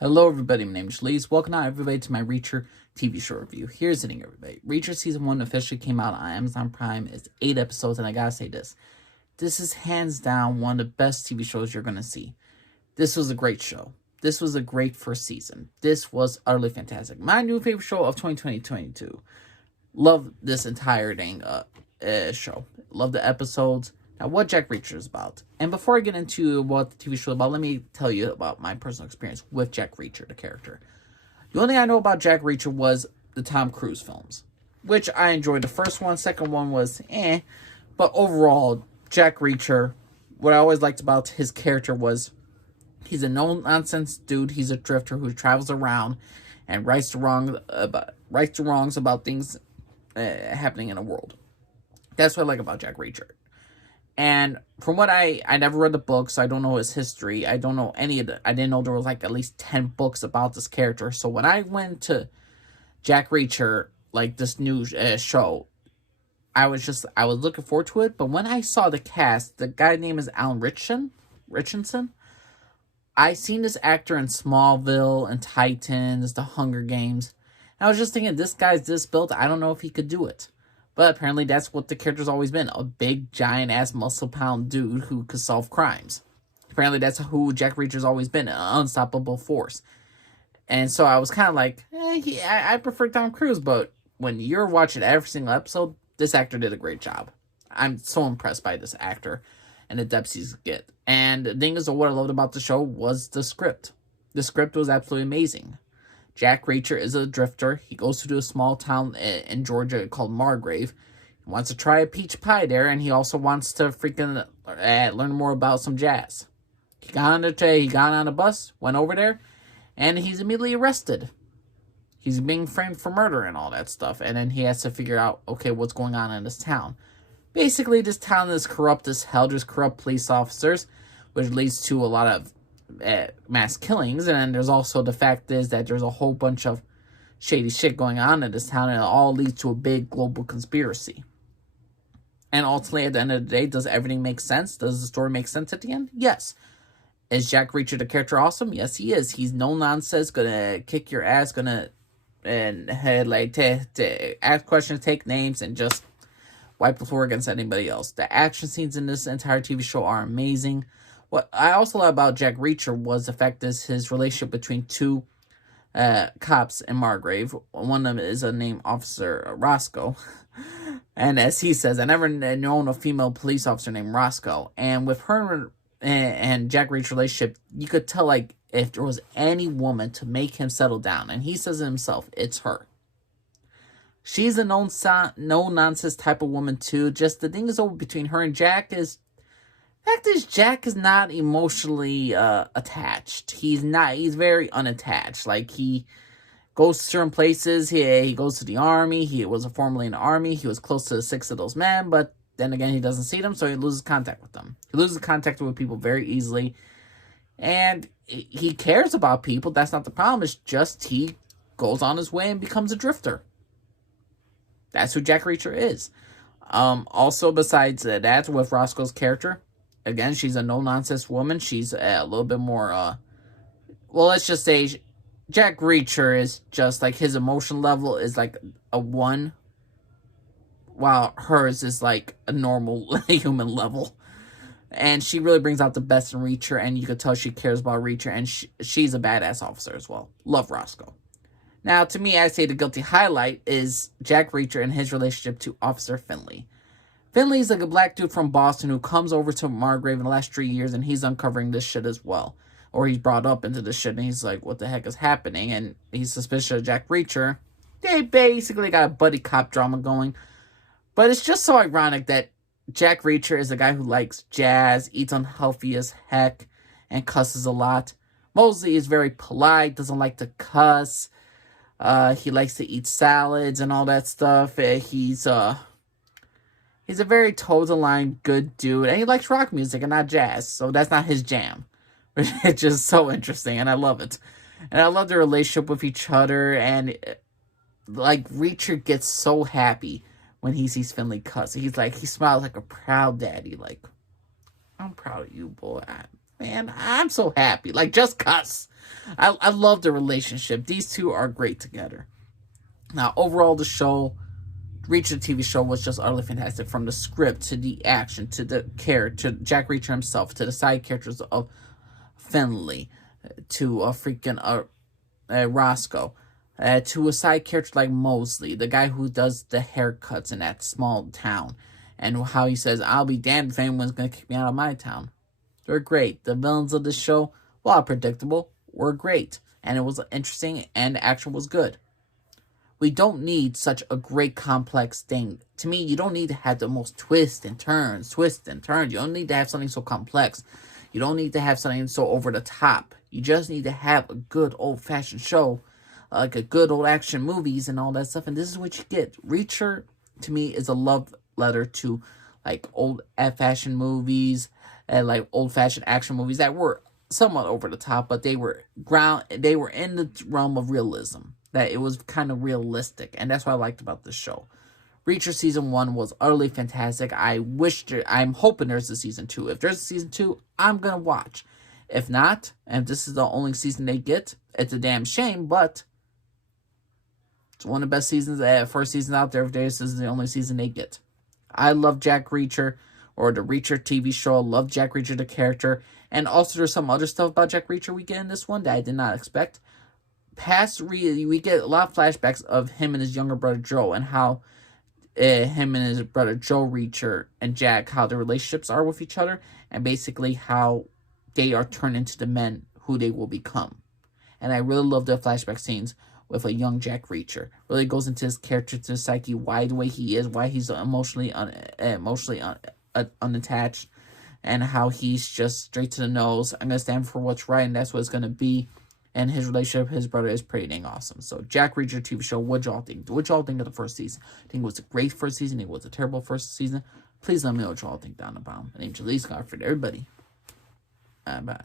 Hello everybody, my name is Lise. Welcome out everybody to my Reacher TV show review. Here's the thing everybody. Reacher Season 1 officially came out on Amazon Prime. It's 8 episodes and I gotta say this. This is hands down one of the best TV shows you're gonna see. This was a great show. This was a great first season. This was utterly fantastic. My new favorite show of 2020-22. Love this entire dang show. Love the episodes. Now, what Jack Reacher is about. And before I get into what the TV show is about, let me tell you about my personal experience with Jack Reacher, the character. The only thing I know about Jack Reacher was the Tom Cruise films, which I enjoyed. The first one, second one was but overall, Jack Reacher, what I always liked about his character was he's a no-nonsense dude. He's a drifter who travels around and rights to wrongs about things happening in the world. That's what I like about Jack Reacher. And from what I never read the books, so I don't know his history. I don't know any of I didn't know there was like at least 10 books about this character. So when I went to Jack Reacher, like this new show, I was looking forward to it. But when I saw the cast, the guy's name is Alan Richardson. I seen this actor in Smallville and Titans, The Hunger Games. And I was just thinking, this guy's this built. I don't know if he could do it. But apparently that's what the character's always been. A big, giant-ass, muscle-pound dude who could solve crimes. Apparently that's who Jack Reacher's always been. An unstoppable force. And so I was kind of like, I prefer Tom Cruise. But when you're watching every single episode, this actor did a great job. I'm so impressed by this actor and the depths he's get. And the thing is, what I loved about the show was the script. The script was absolutely amazing. Jack Reacher is a drifter. He goes to a small town in Georgia called Margrave. He wants to try a peach pie there, and he also wants to freaking learn more about some jazz. He got on a bus, went over there, and he's immediately arrested. He's being framed for murder and all that stuff, and then he has to figure out, okay, what's going on in this town. Basically, this town is corrupt as hell. There's corrupt police officers, which leads to a lot of mass killings, and then there's also the fact is that there's a whole bunch of shady shit going on in this town, and it all leads to a big global conspiracy. And ultimately, at the end of the day, does everything make sense? Does the story make sense at the end? Yes. Is Jack Reacher the character awesome? Yes, he is. He's no nonsense, gonna kick your ass, to ask questions, take names, and just wipe the floor against anybody else. The action scenes in this entire TV show are amazing. What I also love about Jack Reacher was the fact is his relationship between two cops in Margrave. One of them is a named Officer Roscoe. And as he says, I never known a female police officer named Roscoe. And with her and Jack Reacher's relationship, you could tell like if there was any woman to make him settle down. And he says it himself, it's her. She's a no-nonsense type of woman too. Just the thing is over between her and Jack is, fact is, Jack is not emotionally attached. He's very unattached. Like, he goes to certain places. He goes to the army. He was formerly in the army. He was close to 6 of those men, but then again, he doesn't see them, so he loses contact with them. He loses contact with people very easily, and he cares about people. That's not the problem. It's just he goes on his way and becomes a drifter. That's who Jack Reacher is. Also, besides that, with Roscoe's character, again, she's a no-nonsense woman. She's a little bit more, well, let's just say Jack Reacher is just, like, his emotion level is, like, a 1, while hers is, like, a normal human level. And she really brings out the best in Reacher, and you could tell she cares about Reacher, and she's a badass officer as well. Love Roscoe. Now, to me, I say the guilty highlight is Jack Reacher and his relationship to Officer Finley. Finley's like a black dude from Boston who comes over to Margrave in the last 3 years, and he's uncovering this shit as well. Or he's brought up into this shit, and he's like, what the heck is happening? And he's suspicious of Jack Reacher. They basically got a buddy cop drama going. But it's just so ironic that Jack Reacher is a guy who likes jazz, eats unhealthy as heck, and cusses a lot. Mosley is very polite, doesn't like to cuss. He likes to eat salads and all that stuff. He's a very toe-the-line good dude. And he likes rock music and not jazz. So that's not his jam. It's just so interesting. And I love it. And I love their relationship with each other. And, like, Reacher gets so happy when he sees Finley cuss. He smiles like a proud daddy. Like, I'm proud of you, boy. man, I'm so happy. Like, just cuss. I love the relationship. These two are great together. Now, overall, the show, Reacher TV show, was just utterly fantastic. From the script to the action to the character, to Jack Reacher himself, to the side characters of Finley, to a freaking Roscoe, to a side character like Mosley, the guy who does the haircuts in that small town, and how he says, "I'll be damned if anyone's going to kick me out of my town." They're great. The villains of the show, while predictable, were great. And it was interesting, and the action was good. We don't need such a great complex thing. To me, you don't need to have the most twists and turns. You don't need to have something so complex. You don't need to have something so over the top. You just need to have a good old-fashioned show, like a good old action movies and all that stuff. And this is what you get. Reacher, to me, is a love letter to like old-fashioned movies and like old-fashioned action movies that were somewhat over the top, but they were in the realm of realism. That it was kind of realistic, and that's what I liked about this show. Reacher Season 1 was utterly fantastic. I'm hoping there's a Season 2. If there's a Season 2, I'm going to watch. If not, and if this is the only season they get, it's a damn shame, but it's one of the best seasons, first seasons out there. If this is the only season they get. I love Jack Reacher, or the Reacher TV show. I love Jack Reacher, the character. And also there's some other stuff about Jack Reacher we get in this one that I did not expect. We get a lot of flashbacks of him and his younger brother Joe, and how him and his brother Joe Reacher and Jack, how their relationships are with each other, and basically how they are turned into the men who they will become. And I really love the flashback scenes with a young Jack Reacher. Really goes into his character, to his psyche, why the way he is, why he's emotionally unattached, and how he's just straight to the nose. I'm going to stand for what's right, and that's what it's going to be. And his relationship with his brother is pretty dang awesome. So, Jack Reacher TV show, what y'all think? What y'all think of the first season? Think it was a great first season? Think it was a terrible first season? Please let me know what y'all think down the bottom. My name's Jalise Godfrey. Everybody, bye.